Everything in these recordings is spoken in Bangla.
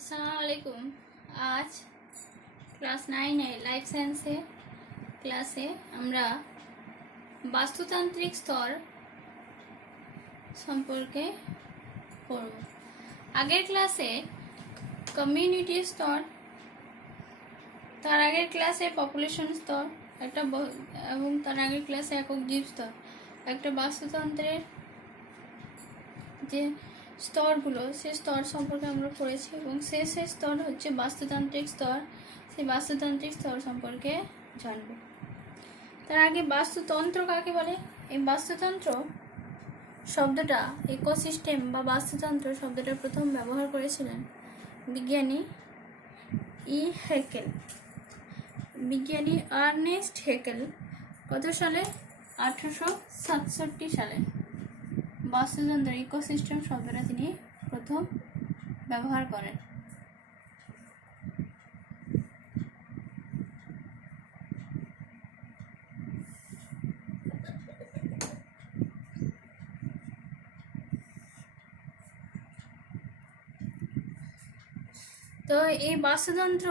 अस्सलामुअलैकुम। आज ক্লাস 9 লাইফ সায়েন্সে ক্লাসে আমরা বাস্তুতান্ত্রিক স্তর সম্পর্কে পড়ব। আগের ক্লাসে কমিউনিটি স্তর, তার আগের ক্লাসে পপুলেশন স্তর একটা এবং তার আগের ক্লাসে একক জীব স্তর, একটা বাস্তুতন্ত্রের যে স্তরগুলো সে স্তর সম্পর্কে আমরা পড়েছি এবং শেষ স্তর হচ্ছে বাস্তুতান্ত্রিক স্তর। সেই বাস্তুতান্ত্রিক স্তর সম্পর্কে জানব। তার আগে বাস্তুতন্ত্র কাকে বলে? এই বাস্তুতন্ত্র শব্দটা, ইকোসিস্টেম বা বাস্তুতন্ত্র শব্দটা প্রথম ব্যবহার করেছিলেন বিজ্ঞানী বিজ্ঞানী আর্নেস্ট হেকেল। কত সালে? 1867 সালে বাস্তুতন্ত্র, ইকোসিস্টেম শব্দটা তিনি প্রথম ব্যবহার করেন। তো এই বাস্তুতন্ত্র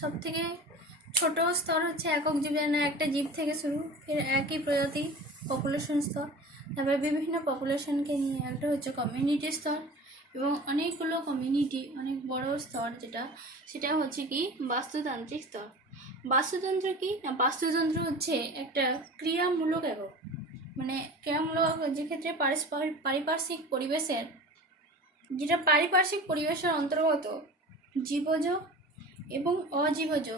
সব থেকে ছোট স্তর হচ্ছে একক জীবের, না একটা জীব থেকে শুরু, ফের একই প্রজাতি পপুলেশন স্তর, তারপরে বিভিন্ন পপুলেশনকে নিয়ে একটা হচ্ছে কমিউনিটি স্তর এবং অনেকগুলো কমিউনিটি, অনেক বড় স্তর সেটা হচ্ছে কি বাস্তুতান্ত্রিক স্তর। বাস্তুতন্ত্র কি না? বাস্তুতন্ত্র হচ্ছে একটা ক্রিয়ামূলক একক, মানে ক্রিয়ামূলক যেক্ষেত্রে পারিপার্শ্বিক পরিবেশের, যেটা পারিপার্শ্বিক পরিবেশের অন্তর্গত জীবজ এবং অজীবজ,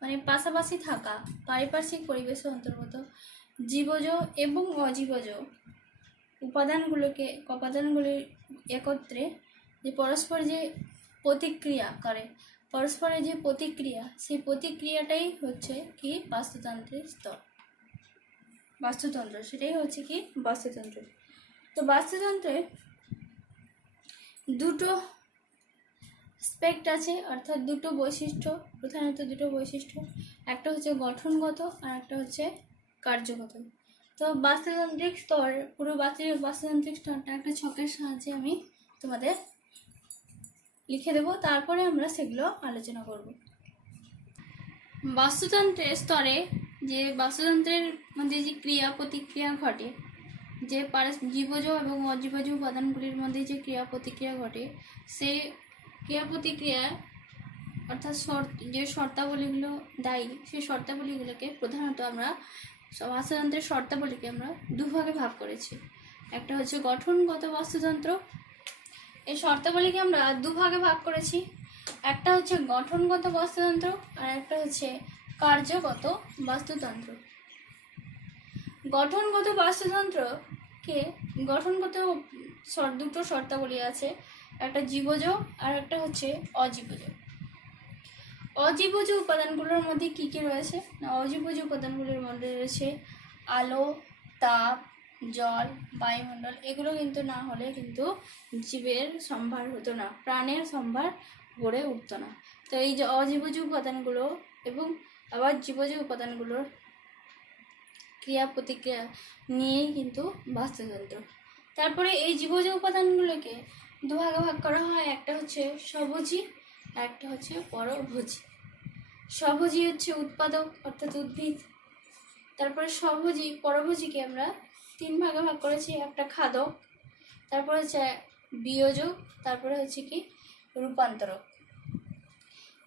মানে পাশাপাশি থাকা পারিপার্শ্বিক পরিবেশের অন্তর্গত জীবজ এবং অজীবজ উপাদানগুলির একত্রে যে পরস্পর যে প্রতিক্রিয়া করে, পরস্পরের যে প্রতিক্রিয়া, সেই প্রতিক্রিয়াটাই হচ্ছে কি বাস্তুতান্ত্রিক স্তর। বাস্তুতন্ত্র সেটাই হচ্ছে কি বাস্তুতন্ত্র। তো বাস্তুতন্ত্রে দুটো স্পেক্ট আছে, অর্থাৎ দুটো বৈশিষ্ট্য, প্রধানত দুটো বৈশিষ্ট্য, একটা হচ্ছে গঠনগত আর একটা হচ্ছে কার্যগত। তো বাস্তুতান্ত্রিক স্তর, পুরো বাস্তুতান্ত্রিক স্তরটা একটা ছকের সাহায্যে আমি তোমাদের লিখে দেব, তারপরে আমরা সেগুলো আলোচনা করব। বাস্তুতন্ত্রের স্তরে যে বাস্তুতন্ত্রের মধ্যে যে ক্রিয়া প্রতিক্রিয়া ঘটে, যে জীবজ এবং অজীবজ উপাদানগুলির মধ্যে যে ক্রিয়া প্রতিক্রিয়া ঘটে, সেই ক্রিয়া প্রতিক্রিয়া অর্থাৎ যে শর্তাবলীগুলো দায়ী, সেই শর্তাবলীগুলোকে প্রধানত আমরা বাস্তুতন্ত্রের শর্তাবলীকে আমরা দুভাগে ভাগ করেছি। একটা হচ্ছে গঠনগত বাস্তুতন্ত্র, এই শর্তাবলীকে আমরা দুভাগে ভাগ করেছি। একটা হচ্ছে গঠনগত বাস্তুতন্ত্র আর একটা হচ্ছে কার্যগত বাস্তুতন্ত্র। গঠনগত বাস্তুতন্ত্রকে গঠনগত দুটো শর্তাবলী আছে, একটা জীবজ আর একটা হচ্ছে অজীবজ। অজীবজ উপাদানগুলোর মধ্যে কি কি রয়েছে না? অজীবজ উপাদানগুলোর মধ্যে রয়েছে আলো, তাপ, জল, বায়ুমণ্ডল। এগুলো কিন্তু না হলে কিন্তু জীবের সম্ভার হতো না, প্রাণের সম্ভার গড়ে উঠতো না। তো এই যে অজীবজ উপাদানগুলো এবং আবার জীবজ উপাদানগুলোর ক্রিয়া প্রতিক্রিয়া নিয়েই কিন্তু বাস্তুতন্ত্র। তারপরে এই জীবজ উপাদানগুলোকে দুভাগে ভাগ করা হয়, একটা হচ্ছে স্বভোজী আর একটা হচ্ছে পরভোজী। স্বভোজী হচ্ছে উৎপাদক অর্থাৎ উদ্ভিদ, তারপরে পরভোজীকে আমরা তিন ভাগে ভাগ করেছি, একটা খাদক, তারপরে হচ্ছে বিয়োজক, তারপরে হচ্ছে কি রূপান্তরক।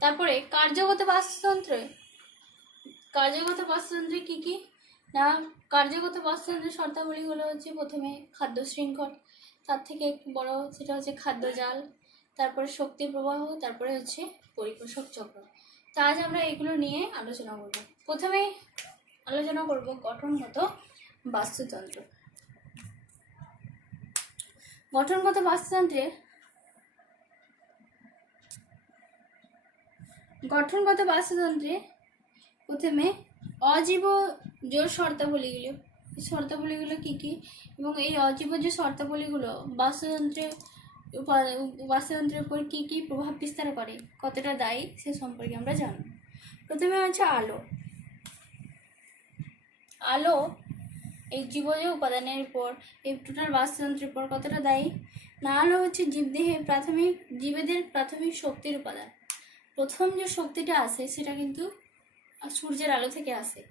তারপরে কার্যগত বাস্তুতন্ত্রে কি কি না? কার্যগত বাস্তুতন্ত্রের শর্তাবলীগুলো হচ্ছে প্রথমে খাদ্য শৃঙ্খল, তার থেকে একটু বড় সেটা হচ্ছে খাদ্য জাল, তারপরে শক্তি প্রবাহ, তারপরে হচ্ছে পরিপোষক চক্র। তা আজ আমরা এগুলো নিয়ে আলোচনা করব। প্রথমে আলোচনা করব গঠনগত বাস্তুতন্ত্র। গঠনগত বাস্তুতন্ত্রে প্রথমে অজীবজ শর্তাবলীগুলো কি কি এবং এই অজীবজ শর্তাবলীগুলো বাস্তুতন্ত্রের উপর কি কি প্রভাব বিস্তার করে, কতটা দায়ী, সে সম্পর্কে আমরা জানব। প্রথমে হচ্ছে আলো। এই জীবজ উপাদানের উপর, এই টোটাল বাস্তুতন্ত্রের উপর কতটা দায়ী না? আলো হচ্ছে জীবেদের প্রাথমিক শক্তির উপাদান। প্রথম যে শক্তিটা আসে সেটা কিন্তু সূর্যের আলো থেকে আসে।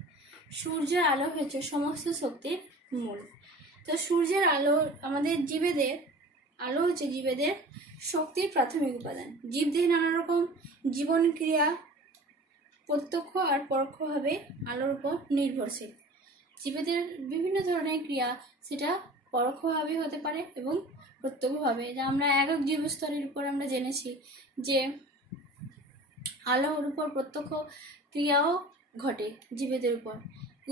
সূর্যের আলো হচ্ছে সমস্ত শক্তির মূল। তো সূর্যের আলো আমাদের জীবেদের আলো হচ্ছে জীবেদের শক্তির প্রাথমিক উপাদান। জীবদেহে নানা রকম জীবন ক্রিয়া প্রত্যক্ষ আর পরোক্ষভাবে আলোর উপর নির্ভরশীল। জীবেদের বিভিন্ন ধরনের ক্রিয়া সেটা পরোক্ষভাবে হতে পারে এবং প্রত্যক্ষভাবে। যা আমরা একক জীবস্তরের উপর আমরা জেনেছি যে আলোর উপর প্রত্যক্ষ ক্রিয়াও ঘটে জীবেদের উপর,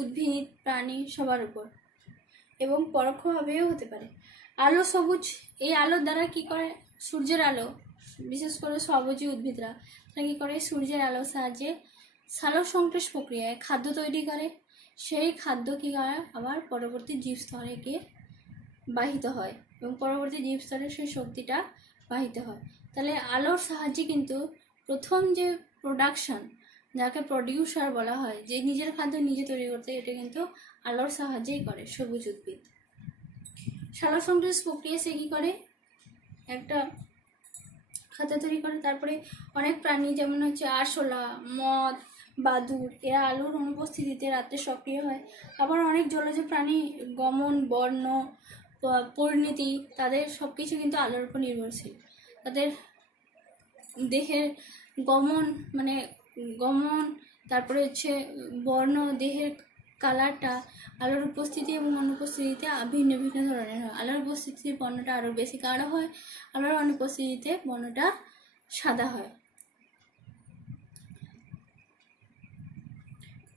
উদ্ভিদ প্রাণী সবার উপর, এবং পরোক্ষভাবেও হতে পারে। আলো সবুজ, এই আলোর দ্বারা কি করে? সূর্যের আলো, বিশেষ করে সবুজ উদ্ভিদরা তারা কী করে? সূর্যের আলোর সাহায্যে সালোক সংশ্লেষ প্রক্রিয়ায় খাদ্য তৈরি করে। সেই খাদ্য কী হয়? আবার পরবর্তী জীবস্তরে গিয়ে বাহিত হয় এবং পরবর্তী জীবস্তরে সেই শক্তিটা বাহিত হয়। তাহলে আলোর সাহায্যে কিন্তু প্রথম যে প্রোডাকশন, যাকে প্রডিউসার বলা হয়, যে নিজের খাদ্য নিজে তৈরি করতে, এটা কিন্তু আলোর সাহায্যেই করে সবুজ উদ্ভিদ। সালোক সংশ্লেষ প্রক্রিয়া সে কী করে? একটা খাদ্য তৈরি করে। তারপরে অনেক প্রাণী যেমন হচ্ছে আরশোলা, মথ, বাদুড়, এরা আলোর অনুপস্থিতিতে রাত্রে সক্রিয় হয়। আবার অনেক জলজ প্রাণী গমন, বর্ণ, পরিণতি, তাদের সব কিছু কিন্তু আলোর উপর নির্ভরশীল। তাদের দেহের গমন, তারপরে হচ্ছে বর্ণ, দেহের কালারটা আলোর উপস্থিতি এবং অনুপস্থিতিতে ভিন্ন ভিন্ন ধরনের হয়। আলোর উপস্থিতিতে বর্ণটা আরও বেশি গাঢ় হয়, আলোর অনুপস্থিতিতে বর্ণটা সাদা হয়।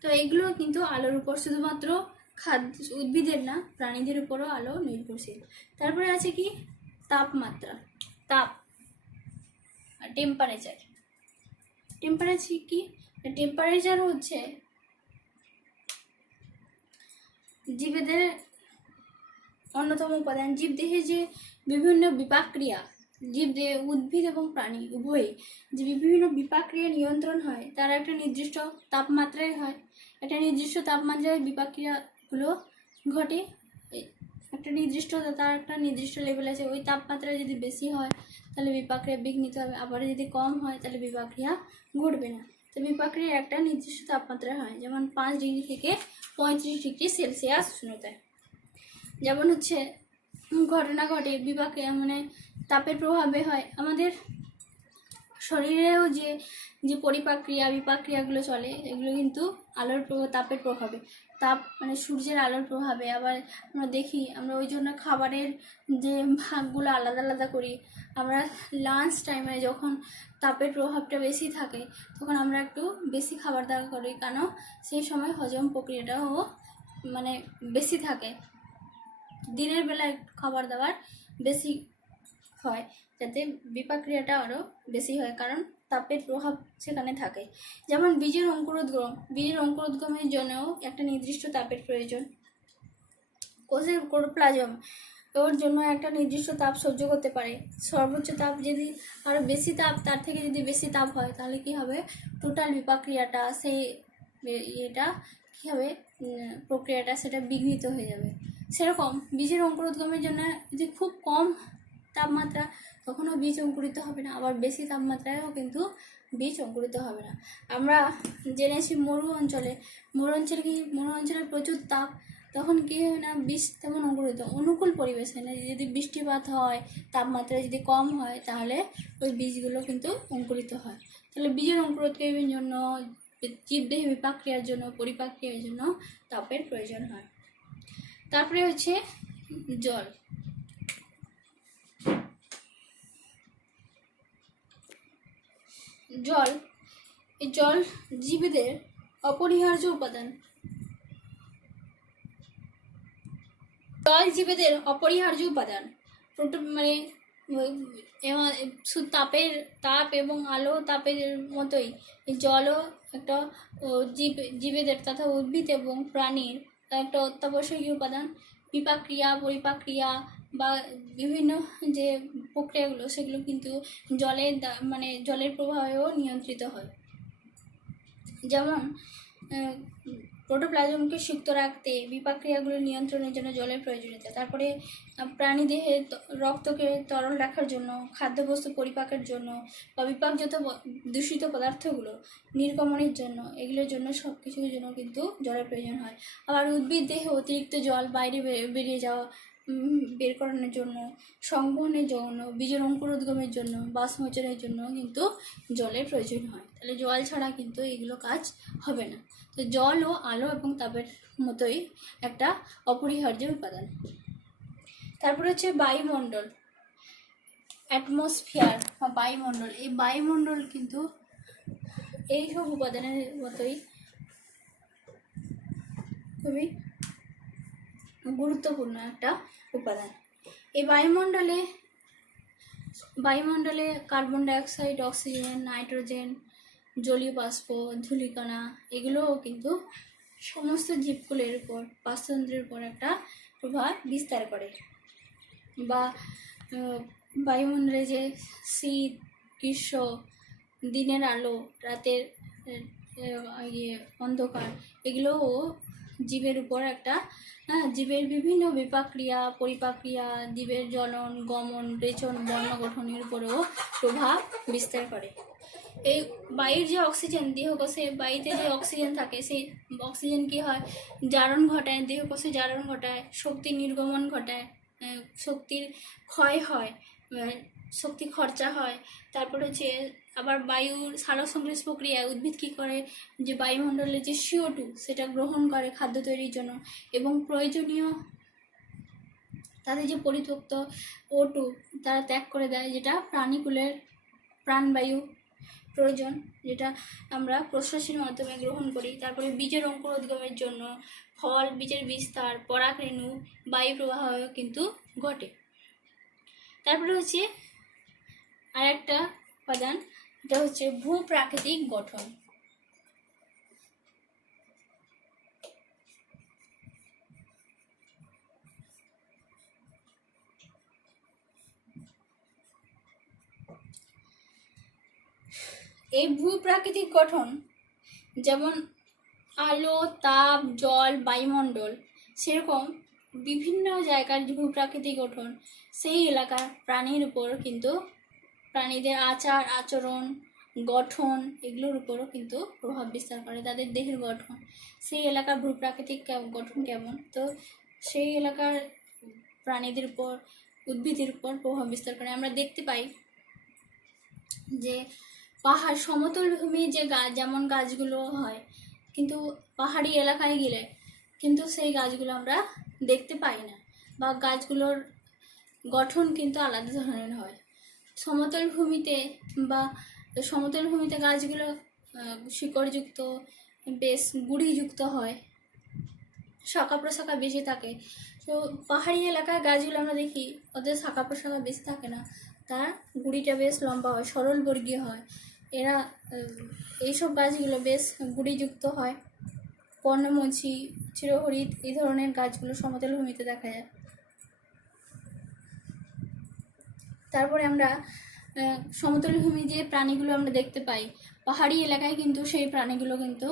তো এগুলো কিন্তু আলোর উপর শুধুমাত্র উদ্ভিদের না, প্রাণীদের উপরও আলো নির্ভরশীল। তারপরে আছে কি? তাপমাত্রা, তাপ, টেম্পারেচার। টেম্পারেচার কি? টেম্পারেচার হচ্ছে জীবেদের অন্যতম উপাদান। জীবদেহে যে বিভিন্ন বিপাক ক্রিয়া, জীবদেহে উদ্ভিদ এবং প্রাণী উভয়ই যে বিভিন্ন বিপাক ক্রিয়া নিয়ন্ত্রণ হয়, তার একটা নির্দিষ্ট তাপমাত্রায় হয়। একটা নির্দিষ্ট তাপমাত্রায় বিপাক ক্রিয়াগুলো ঘটে। তার একটা নির্দিষ্ট লেভেল আছে। ওই তাপমাত্রা যদি বেশি হয় তাহলে বিপাক ক্রিয়া বিঘ্নিত হবে, আবার যদি কম হয় তাহলে বিপাক ক্রিয়া ঘটবে না। তো বিপাক ক্রিয়া একটা নির্দিষ্ট তাপমাত্রা হয়, যেমন 5 ডিগ্রি থেকে 35 ডিগ্রি সেলসিয়াস উষ্ণতায়। যেমন হচ্ছে ঘটনা ঘটে বিপাকে, তাপের প্রভাবে হয়। আমাদের শরীরেও যে পরিপাক ক্রিয়া, বিপাক ক্রিয়াগুলো চলে, এগুলো কিন্তু তাপের প্রভাবে, সূর্যের আলোর প্রভাবে। আবার আমরা দেখি, আমরা ওই জন্য খাবারের যে ভাগগুলো আলাদা আলাদা করি। আমরা লাঞ্চ টাইমে যখন তাপের প্রভাবটা বেশি থাকে তখন আমরা একটু বেশি খাবার দাবার করি, কেন সেই সময় হজম প্রক্রিয়াটাও বেশি থাকে। দিনের বেলায় খাবার দাবার বেশি হয় যাতে বিপাক ক্রিয়াটা আরও বেশি হয়, কারণ তাপের প্রভাব সেখানে থাকে। যেমন বীজের অঙ্কুরোদ্গমের জন্যও একটা নির্দিষ্ট তাপের প্রয়োজন। কোষের ক্লোরোপ্লাজম ওর জন্য একটা নির্দিষ্ট তাপ সহ্য করতে পারে। সর্বোচ্চ তাপ যদি আরও বেশি তার থেকে যদি বেশি তাপ হয় তাহলে কি হবে? টোটাল বিপাক ক্রিয়াটা, সেই কী হবে? প্রক্রিয়াটা সেটা বিঘ্নিত হয়ে যাবে। সেরকম বীজের অঙ্কুরোদ্গমের জন্য যদি খুব কম তাপমাত্রা, তখনও বীজ অঙ্কুরিত হবে না। আবার বেশি তাপমাত্রায়ও কিন্তু বীজ অঙ্কুরিত হবে না। আমরা জেনেছি মরু অঞ্চলে প্রচুর তাপ, তখন কী হয় না? বীজ তেমন অঙ্কুরিত, অনুকূল পরিবেশ হয় না। যদি বৃষ্টিপাত হয়, তাপমাত্রা যদি কম হয়, তাহলে ওই বীজগুলো কিন্তু অঙ্কুরিত হয়। তাহলে বীজের অঙ্কুরোদ্গমের জন্য, জীবদেহে বিপাক ক্রিয়ার জন্য, পরিপাক ক্রিয়ার জন্য তাপের প্রয়োজন হয়। তারপরে হচ্ছে জল। এই জল জীবদের অপরিহার্য উপাদান। তাপ এবং আলো তাপের মতোই জলও একটা জীবেদের তথা উদ্ভিদ এবং প্রাণীর একটা অত্যাবশ্যকীয় উপাদান। বিপাক ক্রিয়া, পরিপাক ক্রিয়া বা বিভিন্ন যে প্রক্রিয়াগুলো, সেগুলো কিন্তু জলের প্রভাবেও নিয়ন্ত্রিত হয়। যেমন প্রোটোপ্লাজমকে সুস্থ রাখতে, বিপাক ক্রিয়াগুলো নিয়ন্ত্রণের জন্য জলের প্রয়োজনীয়তা। তারপরে প্রাণীদেহে রক্তকে তরল রাখার জন্য, খাদ্যবস্তু পরিপাকের জন্য বা বিপাকজাত দূষিত পদার্থগুলো নির্গমনের জন্য, এগুলোর জন্য সব কিছুর জন্য কিন্তু জলের প্রয়োজন হয়। আবার উদ্ভিদ দেহে অতিরিক্ত জল বাইরে বেরিয়ে যাওয়া, বের করানোর জন্য, সংবহনের জন্য, বীজের অঙ্কুরোদ্গমের জন্য, বাষ্পমোচনের জন্য কিন্তু জলের প্রয়োজন হয়। তাহলে জল ছাড়া কিন্তু এগুলো কাজ হবে না। তো জল ও আলো এবং তাপের মতোই একটা অপরিহার্য উপাদান। তারপরে হচ্ছে বায়ুমণ্ডল, অ্যাটমসফিয়ার বা বায়ুমণ্ডল। এই বায়ুমণ্ডল কিন্তু এইসব উপাদানের মতোই খুবই গুরুত্বপূর্ণ একটা উপাদান। এই বায়ুমণ্ডলে কার্বন ডাইঅক্সাইড, অক্সিজেন, নাইট্রোজেন, জলীয় বাষ্প, ধূলিকণা, এগুলোও কিন্তু সমস্ত জীবকুলের উপর, বাস্তুতন্ত্রের উপর একটা প্রভাব বিস্তার করে। বা বায়ুমণ্ডলে যে শীত, গ্রীষ্ম, দিনের আলো, রাতের অন্ধকার, এগুলোও জীবের উপর একটা জীবের বিভিন্ন বিপাক্রিয়া, পরিপাক্রিয়া, জীবের জ্বলন, গমন, রেচন, বর্ণ গঠনের উপরেও প্রভাব বিস্তার করে। এই বায়ুর যে অক্সিজেন, দেহকোষে বায়ুতে যে অক্সিজেন থাকে, সেই অক্সিজেন কি হয়, জারণ ঘটায়, দেহকোষে জারণ ঘটায়, শক্তি নির্গমন ঘটায়, শক্তির ক্ষয় হয়, শক্তি খরচা হয়। তারপর হচ্ছে আবার বায়ুর সালোক সংশ্লেষ প্রক্রিয়ায় উদ্ভিদ কী করে, যে বায়ুমণ্ডলের যে CO2 সেটা গ্রহণ করে খাদ্য তৈরির জন্য, এবং প্রয়োজনীয় তাদের যে পরিত্যক্ত O2 তারা ত্যাগ করে দেয়, যেটা প্রাণীকুলের প্রাণবায়ু প্রয়োজন, যেটা আমরা প্রশ্বাসের মাধ্যমে গ্রহণ করি। তারপরে বীজের অঙ্কুরোদ্গমের জন্য, ফল, বীজের বিস্তার, পরাগরেণু, বায়ু প্রবাহ কিন্তু ঘটে। তারপরে হচ্ছে আর একটা উপাদান, এটা হচ্ছে ভূপ্রাকৃতিক গঠন। এই ভূপ্রাকৃতিক গঠন যেমন আলো, তাপ, জল, বায়ুমণ্ডল, সেরকম বিভিন্ন জায়গার যে ভূপ্রাকৃতিক গঠন সেই এলাকার প্রাণীর উপর কিন্তু, প্রাণীদের আচার আচরণ, গঠন, এগুলোর উপরও কিন্তু প্রভাব বিস্তার করে। তাদের দেহের গঠন, সেই এলাকার ভূপ্রাকৃতিক গঠন কেমন, তো সেই এলাকার প্রাণীদের উপর, উদ্ভিদের উপর প্রভাব বিস্তার করে। আমরা দেখতে পাই যে পাহাড়, সমতল ভূমি যে যেমন গাছগুলো হয়, কিন্তু পাহাড়ি এলাকায় গেলে কিন্তু সেই গাছগুলো আমরা দেখতে পাই না, বা গাছগুলোর গঠন কিন্তু আলাদা ধরনের হয়। সমতল ভূমিতে গাছগুলো শিকড়যুক্ত, বেশ গুঁড়িযুক্ত হয়, শাখা প্রশাখা বেশি থাকে। তো পাহাড়ি এলাকার গাছগুলো আমরা দেখি ওদের শাখা প্রশাখা বেশি থাকে না, তার গুঁড়িটা বেশ লম্বা হয়, সরল বর্গীয় হয়। এরা এইসব গাছগুলো বেশ গুঁড়িযুক্ত হয়। পর্ণমোচী, চিরহরিৎ, এই ধরনের গাছগুলো সমতল ভূমিতে দেখা যায়। তারপরে আমরা সমতল ভূমি যে প্রাণীগুলো আমরা দেখতে পাই, পাহাড়ি এলাকায় কিন্তু সেই প্রাণীগুলো কিন্তু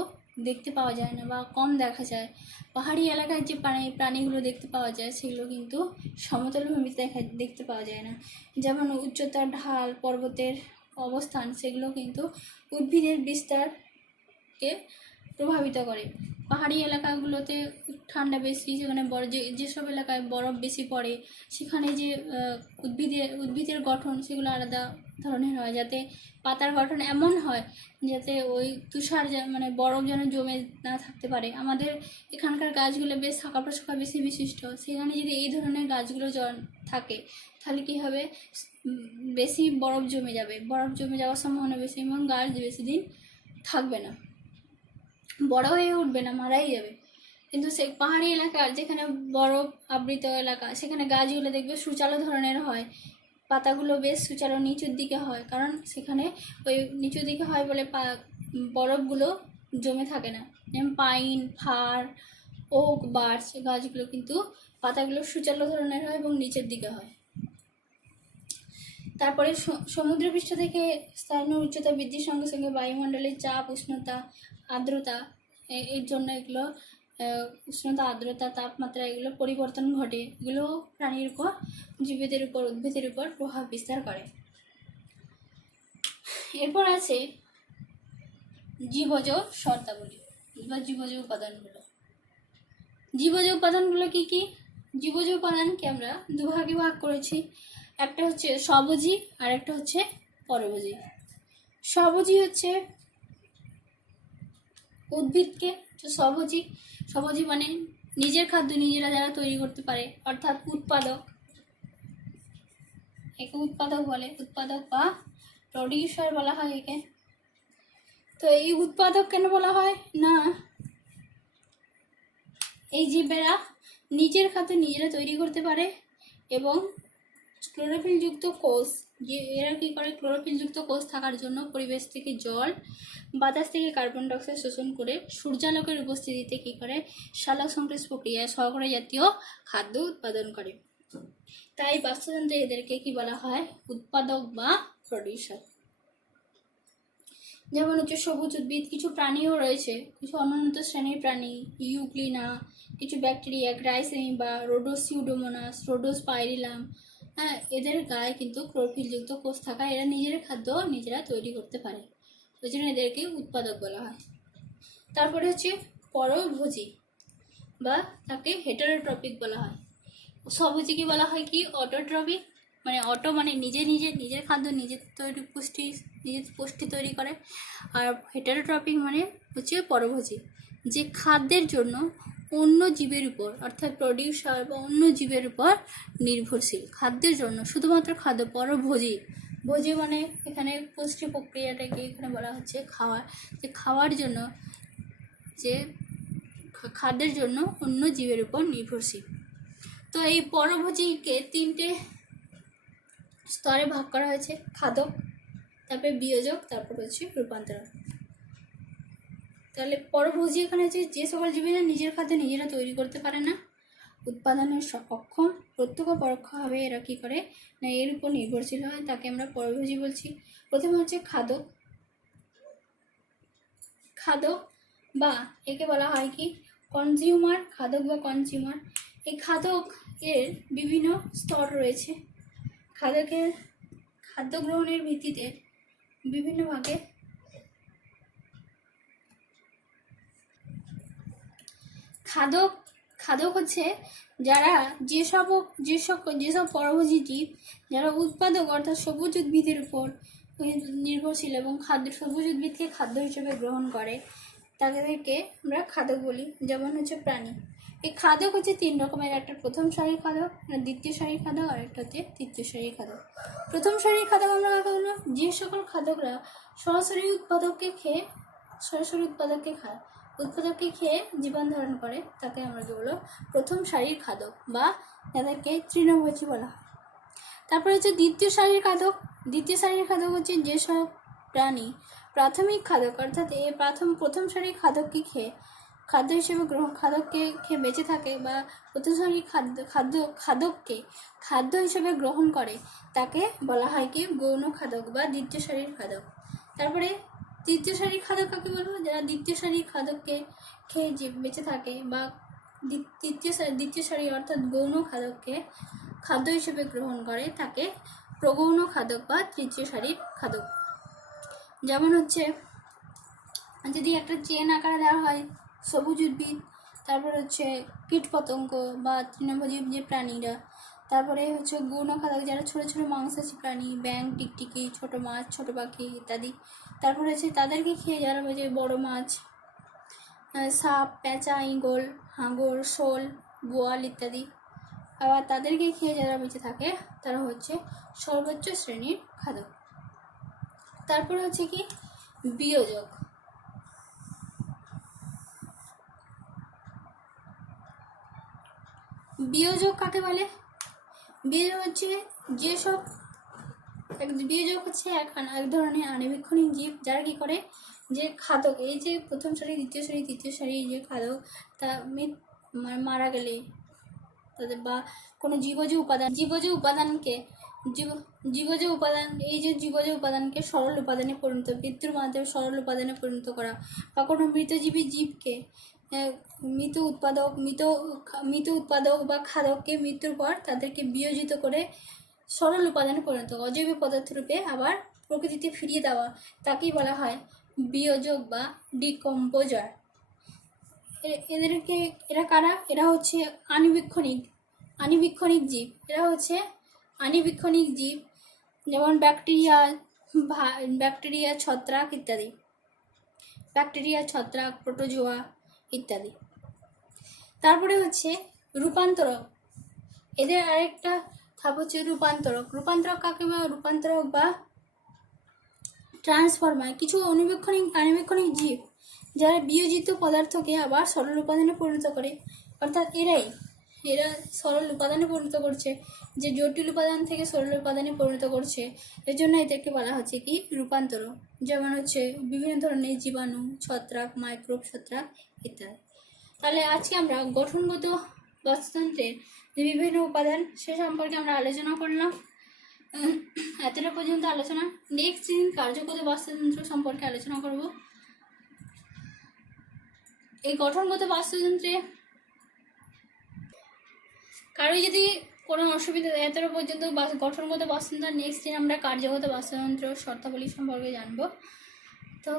দেখতে পাওয়া যায় না বা কম দেখা যায়। পাহাড়ি এলাকায় যে প্রাণীগুলো দেখতে পাওয়া যায় সেগুলো কিন্তু সমতল ভূমিতে দেখতে পাওয়া যায় না। যেমন উচ্চতার ঢাল, পর্বতের অবস্থান, সেগুলো কিন্তু উদ্ভিদের বিস্তারকে প্রভাবিত করে। পাহাড়ি এলাকাগুলোতে ঠান্ডা বেশি, সেখানে যেসব এলাকায় বরফ বেশি পড়ে সেখানে যে উদ্ভিদের গঠন সেগুলো আলাদা ধরনের হয়, যাতে পাতার গঠন এমন হয় যাতে ওই তুষার মানে বরফ যেন জমে না থাকতে পারে। আমাদের এখানকার গাছগুলো বেশ শাখা প্রশাখা বেশি বিশিষ্ট, সেখানে যদি এই ধরনের গাছগুলো থাকে তাহলে কী হবে, বেশি বরফ জমে যাওয়ার সম্ভাবনা বেশি, এবং গাছ বেশি দিন থাকবে না, বড় হয়ে উঠবে না, মারাই যাবে। কিন্তু সেই পাহাড়ি এলাকার যেখানে বরফ আবৃত এলাকা, সেখানে গাছগুলো দেখবে সুচালো ধরনের হয়, পাতাগুলো বেশ সুচালো নিচুর দিকে হয়, কারণ সেখানে ওই নিচুর দিকে হয় বলে বরফগুলো জমে থাকে না। যেমন পাইন, ফার, ওক, বার্চ গাছগুলো কিন্তু পাতাগুলো সুচালো ধরনের হয় এবং নিচের দিকে হয়। তারপরে সমুদ্রপৃষ্ঠ থেকে স্থানীয় উচ্চতা বৃদ্ধির সঙ্গে সঙ্গে বায়ুমণ্ডলের চাপ, উষ্ণতা, আর্দ্রতা এর জন্য এগুলো উষ্ণতা, আর্দ্রতা, তাপমাত্রা এগুলো পরিবর্তন ঘটে। এগুলো প্রাণীর উপর, জীবদের উপর, উদ্ভিদের উপর প্রভাব বিস্তার করে। এরপর আছে জীবজ শর্তাবলী বা জীবজ উপাদানগুলো। জীবজ উপাদানগুলো কি কি? জীবজ উপাদানকে আমরা দুভাগে ভাগ করেছি, একটা হচ্ছে স্বভোজী আর একটা হচ্ছে পরভোজী। স্বভোজী হচ্ছে উদ্ভিদকে, স্বভোজী মানে নিজের খাদ্য নিজেরা যারা তৈরি করতে পারে, অর্থাৎ উৎপাদক, একে উৎপাদক বলে, উৎপাদক বা প্রডিউসার বলা হয় একে। তো এই উৎপাদক কেন বলা হয় না, এই জীবেরা নিজের খাদ্য নিজেরা তৈরি করতে পারে এবং ক্লোরোফিলযুক্ত কোষ, যে এরা কী করে, ক্লোরোফিলযুক্ত কোষ থাকার জন্য পরিবেশ থেকে জল, বাতাস থেকে কার্বন ডাইঅক্সাইড শোষণ করে সূর্যালোকের উপস্থিতিতে কী করে, সালোক সংশ্লেষ প্রক্রিয়ায় শর্করা জাতীয় খাদ্য উৎপাদন করে। তাই বাস্তুতন্ত্রে এদেরকে কি বলা হয়, উৎপাদক বা প্রডিউসার। যেমন হচ্ছে সবুজ উদ্ভিদ, কিছু প্রাণীও রয়েছে, কিছু অনুন্নত শ্রেণীর প্রাণী, ইউক্লিনা, কিছু ব্যাকটেরিয়া, গ্রাইসেমিবা, রোডোসিউডোমোনাস, রোডোস্পাইরিলাম, হ্যাঁ, এদের গায়ে কিন্তু ক্লোরোফিলযুক্ত কোষ থাকা, এরা নিজের খাদ্য নিজেরা তৈরি করতে পারে, ওই জন্য এদেরকে উৎপাদক বলা হয়। তারপরে হচ্ছে পরভোজী বা তাকে হেটারোট্রপিক বলা হয়। স্বভোজীকে বলা হয় কি, অটোট্রপিক, মানে অটো মানে নিজের খাদ্য নিজের পুষ্টি তৈরি করে। আর হেটারোট্রপিক মানে হচ্ছে পরভোজী, যে খাদ্যের জন্য অন্য জীবের উপর, অর্থাৎ প্রডিউসার বা অন্য জীবের উপর নির্ভরশীল, খাদ্যের জন্য শুধুমাত্র খাদ্য। পরভোজী, ভোজী মানে এখানে পুষ্টি প্রক্রিয়াটাকে এখানে বলা হচ্ছে খাওয়ার, যে খাওয়ার জন্য, যে খাদ্যের জন্য অন্য জীবের উপর নির্ভরশীল। তো এই পরভোজীকে 3টে স্তরে ভাগ করা হয়েছে, খাদক, তারপরে বিয়োজক, তারপর হচ্ছে রূপান্তরণ। তাহলে পরভোজী এখানে হচ্ছে যে সকল জীবেরা নিজের খাদ্য নিজেরা তৈরি করতে পারে না, উৎপাদনের অক্ষম, প্রত্যক্ষ পরোক্ষভাবে এরা কী করে না এর উপর নির্ভরশীল হয়, তাকে আমরা পরভোজী বলছি। প্রথমে হচ্ছে খাদক। খাদক বা একে বলা হয় কি কনজিউমার, খাদক বা কনজিউমার। এই খাদক এর বিভিন্ন স্তর রয়েছে। খাদকের খাদ্য গ্রহণের ভিত্তিতে বিভিন্ন ভাগে খাদক হচ্ছে যারা যেসব পরভোজী জীব যারা উৎপাদক অর্থাৎ সবুজ উদ্ভিদের উপর নির্ভরশীল এবং সবুজ উদ্ভিদকে খাদ্য হিসেবে গ্রহণ করে, তাদেরকে আমরা খাদক বলি। যেমন হচ্ছে প্রাণী, এই খাদক হচ্ছে 3 রকমের, একটা প্রথম সারির খাদক, দ্বিতীয় সারির খাদক, আর একটা হচ্ছে তৃতীয় সারির খাদক। প্রথম সারির খাদক আমরা কাকে বলবো, যে সকল খাদকরা সরাসরি উৎপাদককে খেয়ে জীবন ধারণ করে, তাকে আমরা কি বলবো, প্রথম সারির খাদক বা যাদেরকে তৃণভোজী বলা হয়। তারপরে হচ্ছে দ্বিতীয় সারির খাদক হচ্ছে যেসব প্রাণী প্রাথমিক খাদক, অর্থাৎ প্রথম সারির খাদককে খেয়ে খাদ্য হিসেবে খাদককে খেয়ে বেঁচে থাকে বা প্রথম সারির খাদককে খাদ্য হিসেবে গ্রহণ করে, তাকে বলা হয় কি গৌণ খাদক বা দ্বিতীয় সারির খাদক। তারপরে তৃতীয় সারির খাদক কাকে বলবো, যারা দ্বিতীয় সারির খাদককে খেয়ে বেঁচে থাকে বা দ্বিতীয় সারি অর্থাৎ গৌণ খাদককে খাদ্য হিসেবে গ্রহণ করে, তাকে প্রগৌণ খাদক বা তৃতীয় সারির খাদক। যেমন হচ্ছে যদি একটা চেন আকারে দেওয়া হয় সবুজ উদ্ভিদ, তারপর হচ্ছে কীটপতঙ্গ বা তৃণভোজী যে প্রাণীরা, তারপরে হচ্ছে গৌণ খাদক যারা ছোটো ছোটো মাংসাশী প্রাণী, ব্যাঙ, টিকটিকি, ছোটো মাছ, ছোটো পাখি ইত্যাদি। তারপরে হচ্ছে তাদেরকে খেয়ে যারা হচ্ছে বড়ো মাছ, সাপ, পেঁচা, ঈগল, হাঙর, শোল, বোয়াল ইত্যাদি। আবার তাদেরকে খেয়ে যারা বেঁচে থাকে তারা হচ্ছে সর্বোচ্চ শ্রেণীর খাদক। তারপরে হচ্ছে কি বিয়োজক। বিয়োজক কাকে বলে, বিয়োজক হচ্ছে এক ধরনের আণুবীক্ষণিক জীব যারা কি করে, যে খাদক, এই যে প্রথম সারি, দ্বিতীয় সারি, তৃতীয় সারি যে খাদক, তা মারা গেলে তাদের বা কোনো জীবজ উপাদানকে জীবজ উপাদান, এই যে জীবজ উপাদানকে সরল উপাদানে পরিণত, মৃত্যুর মাধ্যমে সরল উপাদানে পরিণত করা, বা কোনো মৃতজীবী জীবকে মৃত উৎপাদক বা খাদককে মৃত্যুর পর তাদেরকে বিয়োজিত করে সরল উপাদানে পরিণত করা, অজৈব পদার্থ রূপে আবার প্রকৃতিতে ফিরিয়ে দেওয়া, তাকেই বলা হয় বিয়োজক বা ডিকম্পোজার। এরা কারা? এরা হচ্ছে আণুবীক্ষণিক জীব। এরা হচ্ছে আণুবীক্ষণিক জীব, যেমন ব্যাকটেরিয়া, ছত্রাক ইত্যাদি। প্রোটোজোয়া ইত্যাদি। তারপরে হচ্ছে রূপান্তরক। এদের আরেকটা ধাপ হচ্ছে রূপান্তরক। কাকে বা রূপান্তরক বা ট্রান্সফরমার, কিছু আণুবীক্ষণিক জীব যারা বিয়োজিত পদার্থকে আবার সরল উপাদানে পরিণত করে, অর্থাৎ এরা সরল উপাদানে পরিণত করছে, যে জটিল উপাদান থেকে সরল উপাদানে পরিণত করছে, এর জন্য এদেরকে বলা হচ্ছে কি রূপান্তরক। যেমন হচ্ছে বিভিন্ন ধরনের জীবাণু, ছত্রাক, মাইক্রোব ছত্রাক ইত্যাদি। তাহলে আজকে আমরা গঠনগত বাস্তুতন্ত্রের যে বিভিন্ন উপাদান সে সম্পর্কে আমরা আলোচনা করলাম। এতটা পর্যন্ত আলোচনা। নেক্সট দিন কার্যগত বাস্তুতন্ত্র সম্পর্কে আলোচনা করব। এই গঠনগত বাস্তুতন্ত্রে কারো যদি কোনো অসুবিধা, এতটা পর্যন্ত গঠনগত বাস্তুতন্ত্র, নেক্সট দিন আমরা কার্যগত বাস্তুতন্ত্র শর্তাবলী সম্পর্কে জানবো। তো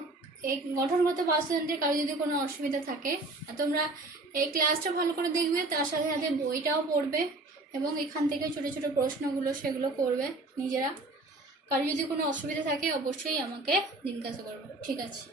এই গঠনগত বাস্তুতন্ত্রে কারো যদি কোনো অসুবিধা থাকে, তোমরা এই ক্লাসটা ভালো করে দেখবে, তার সাথে সাথে বইটাও পড়বে এবং এখান থেকে ছোটো ছোটো প্রশ্নগুলো সেগুলো করবে নিজেরা। কারো যদি কোনো অসুবিধা থাকে অবশ্যই আমাকে জিজ্ঞাসা করবে। ঠিক আছে।